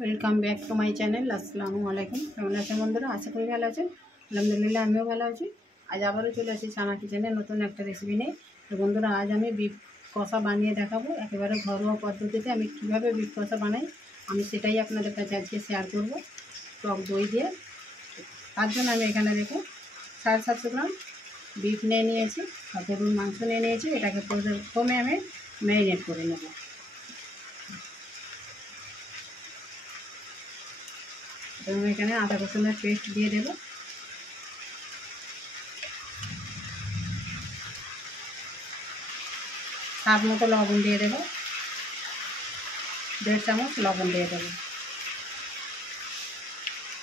Welcome back to my channel. আসসালামু আলাইকুম। কেমন আছেন বন্ধুরা? আশা করি ভালো আছেন। আলহামদুলিল্লাহ আমিও ভালো আছি। আজ আবারও চলে এসেছি ছানা কিচেনে নতুন একটা রেসিপি নিয়ে। তো বন্ধুরা, আজ আমি বিফ কষা বানিয়ে দেখাবো। একেবারে ঘরোয়া পদ্ধতিতে আমি কীভাবে বিফ কষা বানাই আমি সেটাই আপনাদের কাছে আজকে শেয়ার করব, টক দই দিয়ে। তার জন্য আমি এখানে দেখুন 750 গ্রাম বিফ নিয়ে নিয়েছি, গরুর মাংস নিয়ে নিয়েছি। এটাকে প্রথমে আমি ম্যারিনেট করে নেব। এবং এখানে আদা রসুনের পেস্ট দিয়ে দেব। স্বাদ মতো লবণ দিয়ে দেব। 1.5 চামচ লবণ দিয়ে দেব।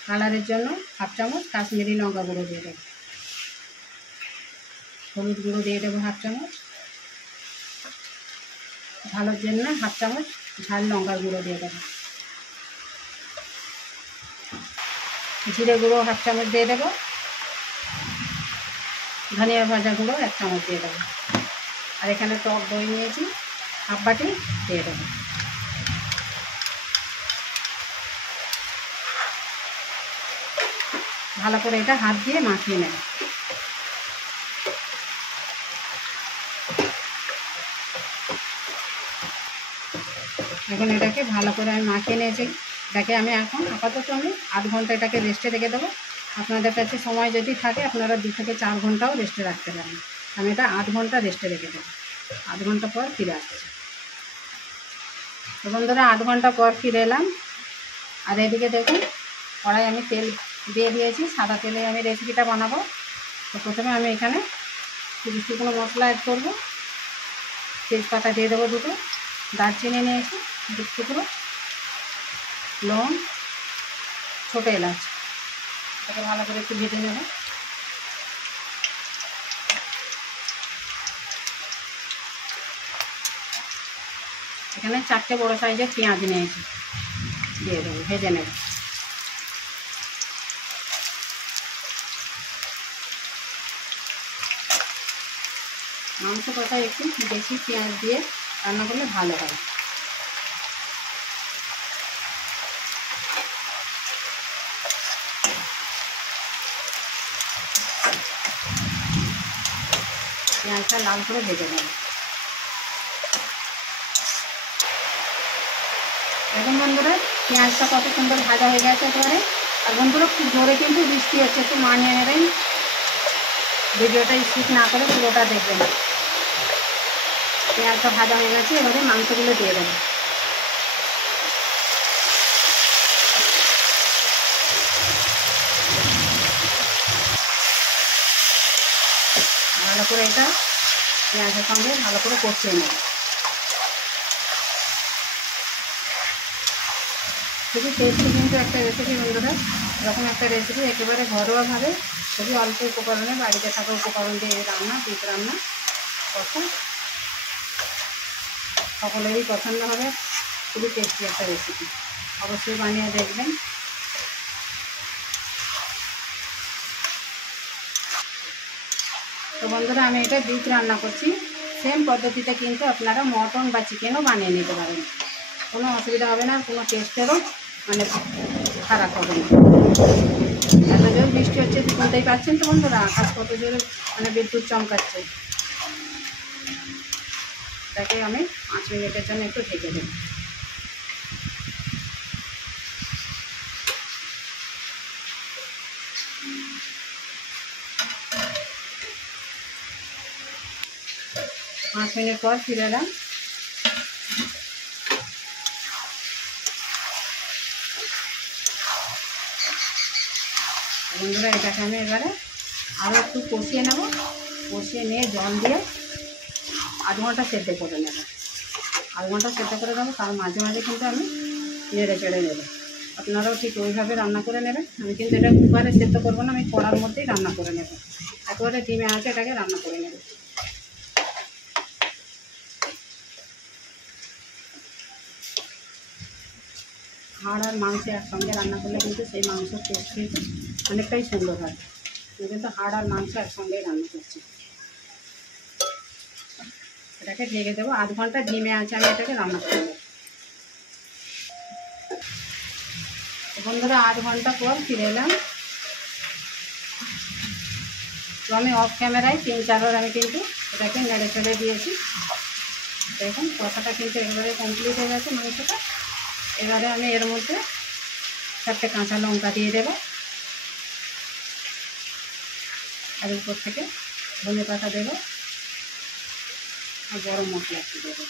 কালারের জন্য 1/2 চামচ কাশ্মীরি লঙ্কা গুঁড়ো দিয়ে দেব। হলুদ গুঁড়ো দিয়ে দেবো 1/2 চামচ। ঝালের জন্য 1/2 চামচ ঝাল লঙ্কার গুঁড়ো দিয়ে দেবো। জিরে গুঁড়ো 1/2 চামচ দিয়ে দেবো। ধনিয়া ভাজা গুঁড়ো 1 চামচ দিয়ে দেবো। আর এখানে টক দই নিয়েছি 1/2 বাটি দিয়ে দেবো। ভালো করে এটা হাত দিয়ে মাখিয়ে নেব। এখন এটাকে ভালো করে আমি মাখিয়ে নিয়েছি। এটাকে আমি এখন আপাতত আমি 8 ঘন্টা এটাকে রেস্টে রেখে দেবো। আপনাদের কাছে সময় যদি থাকে আপনারা 2 থেকে 4 ঘন্টাও রেস্টে রাখতে পারেন। আমি এটা 8 ঘন্টা রেস্টে রেখে দেবো। 8 ঘন্টা পর ফিরে আসছি। তো বন্ধুরা, 8 ঘন্টা পর ফিরে এলাম। আর এদিকে দেখুন কড়াই আমি তেল দিয়ে দিয়েছি। সাদা তেলে আমি রেসিপিটা বানাবো। তো প্রথমে আমি এখানে কিছু শুকনো মশলা অ্যাড করবো। তেজপাতা দিয়ে দেবো 2টো, দারচিনি নিয়েছি 2 টুকরো, লং, ছোটো এলাচ। এটাকে ভালো করে একটু ভেজে নেব। এখানে 4টে বড় সাইজের পেঁয়াজ নিয়েছি, দিয়ে দেবো, ভেজে নেব। মাংস কষা একটু বেশি পেঁয়াজ দিয়ে রান্না করলে ভালো হয়। পেঁয়াজটা লাল করে ভেজে নেব। দেখুন বন্ধুরা, পেঁয়াজটা কত সুন্দর ভাজা হয়ে গেছে একেবারে। আর বন্ধুরা, খুব জোরে কিন্তু বৃষ্টি হচ্ছে, একটু মানিয়ে নেবেন। ভিডিওটা স্কিপ না করে পুরোটা দেখবেন। পেঁয়াজটা ভাজা হয়ে গেছে, এবারে মাংসগুলো দিয়ে দেবো। ভালো করে এটা পেঁয়াজের সঙ্গে ভালো করে কষিয়ে নেব। খুবই টেস্টি কিন্তু একটা রেসিপি বন্ধুরা। এরকম একটা রেসিপি একেবারে ঘরোয়াভাবে খুবই অল্প উপকরণে, বাড়িতে থাকা উপকরণ দিয়ে রান্না, বিফ রান্না কষা সকলেরই পছন্দ হবে। খুবই টেস্টি একটা রেসিপি, অবশ্যই বানিয়ে দেখবেন। তো বন্ধুরা, আমি এটা বিফ রান্না করছি। সেম পদ্ধতিতে কিন্তু আপনারা মটন বা চিকেনও বানিয়ে নিতে পারেন। কোনো অসুবিধা হবে না, কোনো টেস্টেরও খারাপ হবে না। এত জোর বৃষ্টি হচ্ছে, শুনতেই পাচ্ছেন তো বন্ধুরা, আকাশ কত জোরে বিদ্যুৎ চমকাচ্ছে। এটাকে আমি 5 মিনিটের জন্য একটু ঢেকে দেব। পাঁচ মিনিট পর ফিরে এলাম। বন্ধুরা, এটাকে আমি এবারে আরও একটু কষিয়ে নেব। কষিয়ে নিয়ে জল দিয়ে 8 ঘন্টা সেদ্ধ করে নেব। 8 ঘন্টা সেদ্ধ করে দেবো। তার মাঝে মাঝে কিন্তু আমি নেড়ে চেড়ে নেব। আপনারাও ঠিক ওইভাবে রান্না করে নেবেন। আমি কিন্তু এটা কুকারে সেদ্ধ করবো না, আমি কড়ার মধ্যেই রান্না করে নেব। একেবারে ডিমে আছে এটাকে রান্না করে নেব। হাড় আর মাংস একসঙ্গে রান্না করলে কিন্তু সেই মাংসের টেস্ট কিন্তু অনেকটাই সুন্দর হয়। আমি কিন্তু হাড় আর মাংস একসঙ্গেই রান্না করছি। এটাকে ঢেকে দেবো। 8 ঘন্টা ডিমে আছে আমি এটাকে রান্না করবো। বন্ধুরা 8 ঘন্টা পর ফিরে এলাম। তো আমি অফ ক্যামেরায় 3-4 বার আমি কিন্তু এটাকে নেড়ে ফেলে দিয়েছি। দেখুন কষাটা কিন্তু একেবারে কমপ্লিট হয়ে গেছে মাংসটা। এবারে আমি এর মধ্যে 4টে কাঁচা লঙ্কা দিয়ে দেবো, আর উপর থেকে ধনে পাতা দেবো, আর গরম মশলা একটু দেবো।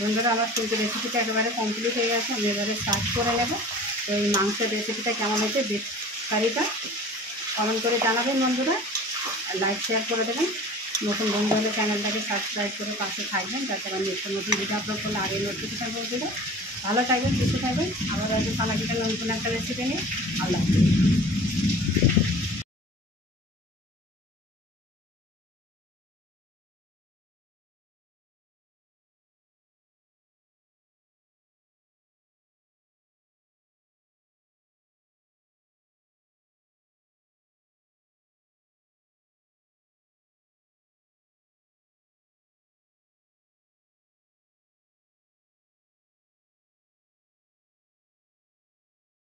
বন্ধুরা আমার কিন্তু রেসিপিটা একেবারে কমপ্লিট হয়ে গেছে। আমি এবারে সার্ভ করে নেব। তো এই মাংসের রেসিপিটা কেমন হয়েছে বিফ কারিটা কমেন্ট করে জানাবেন বন্ধুরা, লাইক শেয়ার করে দেবেন। নতুন বন্ধু হলে চ্যানেলটাকে সাবস্ক্রাইব করে পাশে থাকবেন, যাতে আমার নিত্য নতুন ভিডিও আপলোড করলে আগে নোটিফিকেশন পৌঁছে দেয়। ভালো থাকবেন, সুস্থ থাকবেন। আবার হয়তো সানা কিচেনের নতুন একটা রেসিপি নিয়ে আল্লাহ হাফেজ।